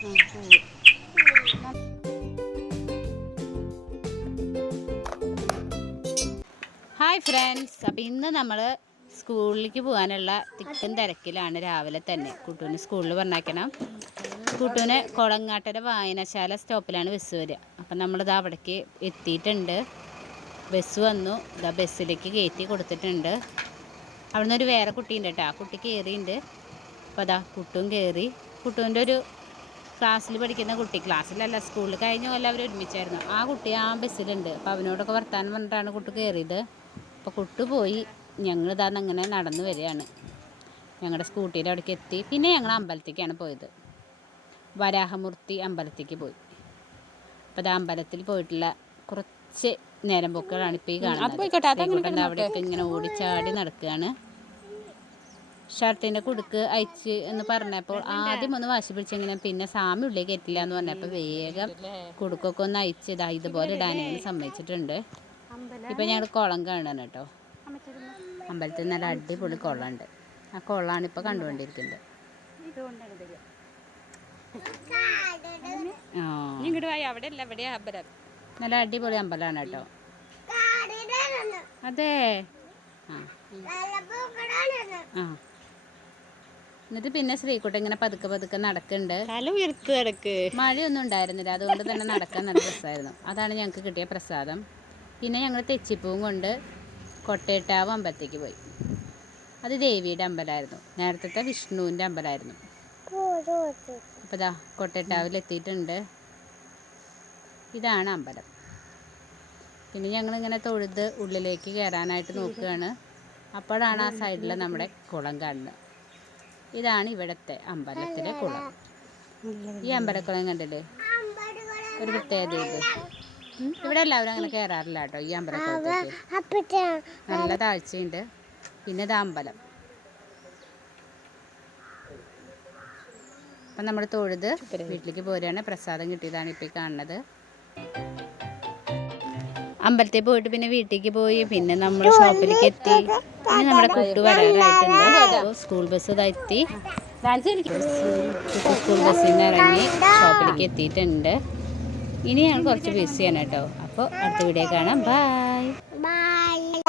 Hi friends. അപ്പം ഇന്ന് നമ്മൾ സ്കൂളിലേക്ക് പോകാനുള്ള തിക്കും തിരക്കിലാണ് രാവിലെ തന്നെ. കുട്ടൂന് സ്കൂളിൽ പറഞ്ഞേക്കണം കുട്ടൂന് കൊളങ്ങാട്ടര വായനശാല സ്റ്റോപ്പിലാണ് ബസ് വരിക. അപ്പം നമ്മളിത് അവിടേക്ക് എത്തിയിട്ടുണ്ട്. ബസ് വന്നു. ഇതാ ബസ്സിലേക്ക് കയറ്റി കൊടുത്തിട്ടുണ്ട്. അവിടുന്ന് ഒരു വേറെ കുട്ടിയുണ്ട് കേട്ടോ. ആ കുട്ടി കയറിയിട്ടുണ്ട് അപ്പോൾ അതാ കുട്ടും കയറി കുട്ടുവിന്റെ ഒരു ക്ലാസ്സിൽ പഠിക്കുന്ന കുട്ടി ക്ലാസ്സിലല്ല സ്കൂളിൽ കഴിഞ്ഞ കൊല്ലം അവർ ഒരുമിച്ചായിരുന്നു. ആ കുട്ടി ആ ബസ്സിലുണ്ട്. അപ്പോൾ അവനോടൊക്കെ വർത്താനം പറഞ്ഞിട്ടാണ് കുട്ടി കയറിയത്. അപ്പോൾ കുട്ടി പോയി. ഞങ്ങൾ ഇതാന്ന് അങ്ങനെ നടന്നു വരികയാണ്. ഞങ്ങളുടെ സ്കൂട്ടിയിൽ അവിടേക്ക് എത്തി. പിന്നെ ഞങ്ങൾ അമ്പലത്തേക്കാണ് പോയത്. വരാഹമൂർത്തി അമ്പലത്തേക്ക് പോയി. അപ്പോൾ അത് അമ്പലത്തിൽ പോയിട്ടുള്ള കുറച്ച് നേരം പോക്കുകളാണ് ഇപ്പോൾ ഈ കാണുന്നത്. അവിടെയൊക്കെ ഇങ്ങനെ ഓടിച്ചാടി നടക്കുകയാണ്. ഷർട്ടിന്റെ കുടുക്ക് അയച്ച് എന്ന് പറഞ്ഞപ്പോൾ ആദ്യം ഒന്ന് വാശി പിടിച്ചെങ്കിലും പിന്നെ സാമി ഉള്ളിൽ കയറ്റില്ല എന്ന് പറഞ്ഞപ്പോൾ വേഗം കുടുക്കൊക്കെ ഒന്ന് അയച്ച് ഇതാ ഇതുപോലെ ഇടാനെങ്കിലും സമ്മതിച്ചിട്ടുണ്ട്. ഇപ്പം ഞങ്ങൾ കുളം കാണാൻ കേട്ടോ. അമ്പലത്തിൽ നല്ല അടിപൊളി കുളമുണ്ട്. ആ കുളമാണ് ഇപ്പോൾ കണ്ടുകൊണ്ടിരിക്കുന്നത്. നല്ല അടിപൊളി അമ്പലമാണ് കേട്ടോ. അതെ. ആ. ആ. എന്നിട്ട് പിന്നെ ശ്രീക്കുട്ടി ഇങ്ങനെ പതുക്കെ പതുക്കെ നടക്കുന്നുണ്ട് തല കിടക്ക് മഴയൊന്നും ഉണ്ടായിരുന്നില്ല. അതുകൊണ്ട് തന്നെ നടക്കാൻ നല്ല രസമായിരുന്നു അതാണ് ഞങ്ങൾക്ക് കിട്ടിയ പ്രസാദം. പിന്നെ ഞങ്ങൾ തെച്ചിപ്പൂവും കൊണ്ട് കൊട്ടേട്ടാവ് അമ്പലത്തേക്ക് പോയി. അത് ദേവിയുടെ അമ്പലമായിരുന്നു നേരത്തെ വിഷ്ണുവിന്റെ അമ്പലമായിരുന്നു അപ്പോൾ ദാ കൊട്ടേട്ടാവിൽ എത്തിയിട്ടുണ്ട്. ഇതാണ് അമ്പലം. പിന്നെ ഞങ്ങൾ ഇങ്ങനെ തൊഴുത് ഉള്ളിലേക്ക് കയറാനായിട്ട് നോക്കുകയാണ്. അപ്പോഴാണ് ആ സൈഡിൽ നമ്മുടെ കുളം കാണുന്നത്. ഇതാണ് ഇവിടത്തെ അമ്പലത്തിലെ കുളം. ഈ അമ്പലക്കുളം കണ്ടില്ലേ? ഒരു പ്രത്യേകത ഇത്. ഇവിടെ എല്ലാവരും അങ്ങനെ കയറാറില്ല കേട്ടോ ഈ അമ്പലക്കുളത്തേക്ക്. നല്ല താഴ്ചയുണ്ട് പിന്നെ ഇത് അമ്പലം. അപ്പം നമ്മൾ തൊഴുത് വീട്ടിലേക്ക് പോരുകയാണ്. പ്രസാദം കിട്ടിയതാണ് ഇപ്പോൾ കാണുന്നത്. അമ്പലത്തിൽ പോയിട്ട് പിന്നെ വീട്ടിലേക്ക് പോയി പിന്നെ നമ്മൾ ഷോപ്പിലേക്ക് എത്തി. പിന്നെ നമ്മുടെ കുട്ടു വരാറായിട്ടുണ്ട് സ്കൂൾ ബസ് ഇതാ എത്തി. സ്കൂൾ ബസ്സിൽ നിന്ന് ഇറങ്ങി ഷോപ്പിലേക്ക് എത്തിയിട്ടുണ്ട്. ഇനി ഞാൻ കുറച്ച് ബിസിയാണ് കേട്ടോ. അപ്പോൾ അടുത്ത വീഡിയോ കാണാം. Bye bye.